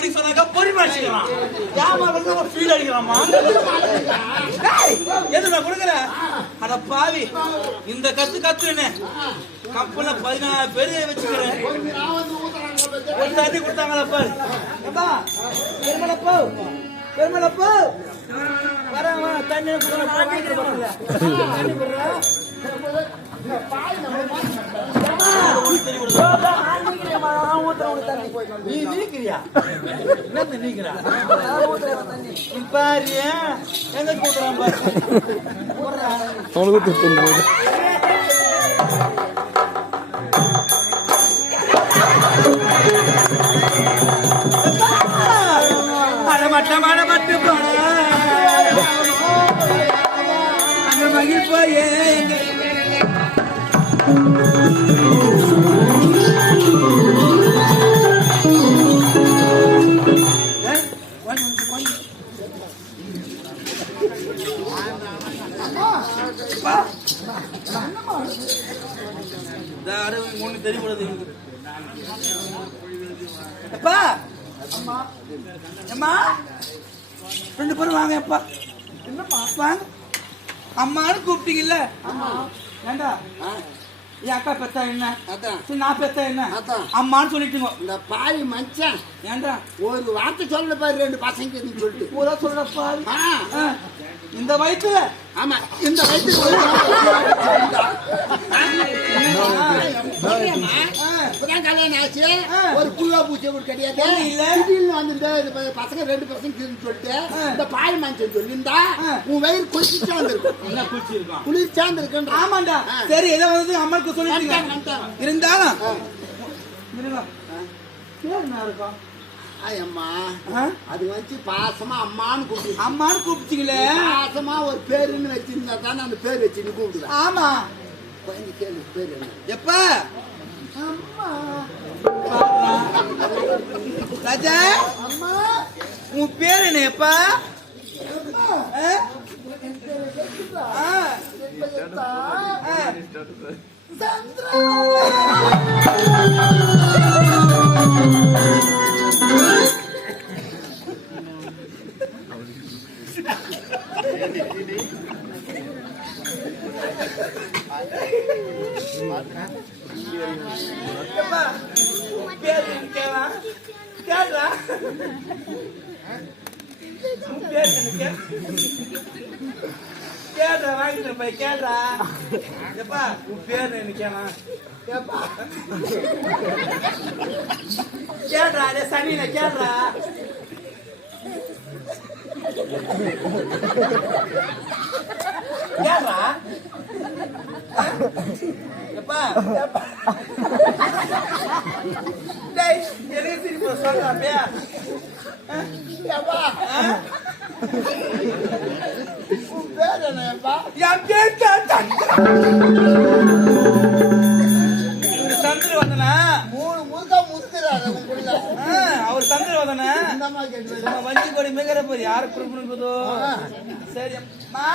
மாறு சொன்னாக்கா பொறுமை அடிச்சுக்கலாம். ஏமா வந்து ஒரு ஃபீல் அடிக்கலாமா? டேய், கொடுக்குற? அட பாவி இந்த கத்து கத்துன்னு கப்பல பதினாறு பேர் வச்சுக்கிறேன். ஒரு தண்ணி கொடுத்தாங்களா பாரு. பெருமளப்போ பெருமளப்போ தண்ணி தண்ணி நீ நீக்கிறியா? நீக்கிறா? பாரு எங்க கூட்டுறான் பாரு. அவனுக்கு போன எப்பா? அம்மா. ரெண்டு பேரும் வாங்க அப்பா என்னம்மா வாங்க. அம்மான்னு கூப்பிட்டீங்கல்ல? ஏண்டா? என் அக்கா பெத்தா என்ன? அதான். நான் பெத்தா என்ன? அதான். அம்மான்னு சொல்லிட்டுங்க. இந்த பாய் மச்சான் ஏண்டா? ஒரு வார்த்தை சொல்ல பாரு ரெண்டு பசங்க சொல்லிட்டு. பூரா சொல்றப்பா ஆ, இந்த வயிற்றுல ஆமா. இந்த வயசுக்கு பூச்சி கூட கிடையாது. ஒண்ணும் இல்ல. திடீர்னு வந்து இந்த பசங்க ரெண்டு பசங்க இருக்குன்னு சொல்லிட்டு. இந்த பாய் மனுஷன் சொல்லியிருந்தா. உன் வயிறு கொதிச்சா வந்திருக்கும். என்ன குளிச்சிருக்கான் குளிர்ச்சா வந்திருக்குன்ற. ஆமாண்டா. சரி ஏதோ வந்து அம்மனுக்கு வந்துட்டாங்க. இருந்தாலும் இருக்கும் ஆயம்மா ஆ? அது வந்து பாசமா அம்மான்னு கூப்பிடு அம்மான்னு கூப்பிட்டீங்களே பாசமா ஒரு பேருன்னு வச்சிருந்தா தானே அந்த பேர் வச்சு நீ கூப்பிடுவேன் ஆமா. குழந்தை கேளு பேர் என்ன? எப்ப? ராஜா அம்மா உன் பேர் என்ன எப்பா ஆ? ஆ. ஆ. எப்பா, உன் பேர் என்ன கேளுடா, வாங்கிட்டு போய் கேளுடா. எப்பா, உன் பேர் கேளா? ஏப்பா கேளுடா, டேய் சனியனே, கேளுடா. கேளுடா. எப்பா, எப்பா. சந்திரவதனா மூணு முழுக்கா முத்துறாரு ஆ, அவர் சந்திரவதனா கேட்டு நம்ம வஞ்சி கொடி மிகற போய் யாரு குடுக்கணுங்குதோ சரி அம்மா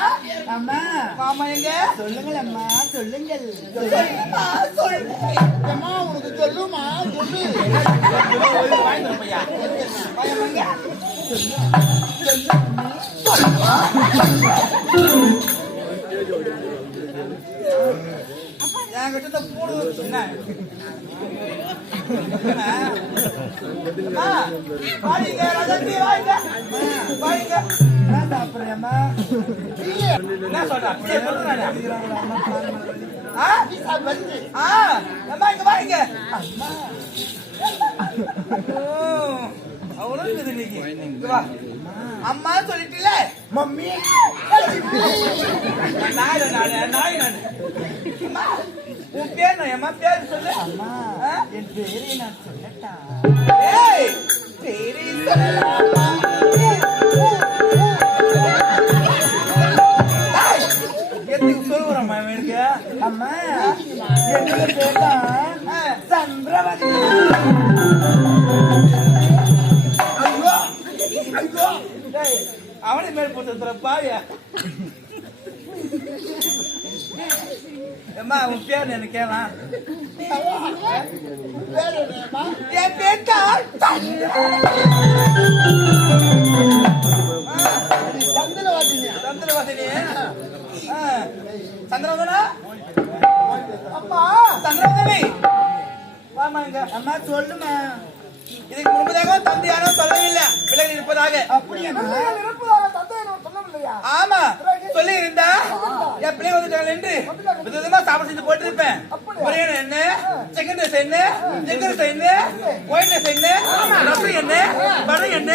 அம்மா மாமா எங்க சொல்லுங்கள் அம்மா சொல்லுங்கள் சொல்லுமா, சொல்லுங்க. அம்மா உனக்கு சொல்லுமா சொல்லு வாங்கிட்டு என்கிட்ட பூடு என்ன? அம்மா, அம்மா. அம்மா சொல்லிட்டுல மம்மி. நாய் நானு நாய் நானு அம்மா, உன் பேர் என்ன அம்மா பேர் சொல்லு? ஆ? என் பேரை நான் சொல்லட்டா? ஏய், பேரு சொல்லலாமா? சொல்லுறம்மா இவனுக்கு? அம்மா என்னோட பேர் தான் சந்திரவதி. அவனை மேல் போட்டு பாவியா? அம்மா உன் பேர் என்ன? கேளாம் என் பேர் தான் சந்திரவாதினியா சந்திரவதனி. ஆ. சந்திரவதனா? அம்மா சந்திரவதனி. வாமா இங்க. அம்மா சொல்லுமா இதுக்கு முன்பதாக தந்தை யாரும் சொல்லவில்லை பிள்ளைகள் இருப்பதாக ஆமா. சொல்லி இருந்தா என் பிள்ளை வந்துட்டாங்க என்று விதவிதமா சாப்பாடு செஞ்சு போட்டிருப்பேன். பிரியாணி என்ன? சிக்கன் ரைஸ் என்ன? சிக்கன் ரைஸ் என்ன? ஒயிட் ரைஸ் என்ன? ரசம் என்ன? வடை என்ன?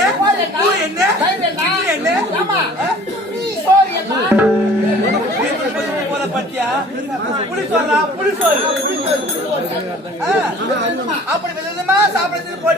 பூ என்ன? என்ன? பட்டியா? புளி சொல்றா புளி சொல் ஆ, அப்படி விதவிதமா சாப்பாடு போட்டு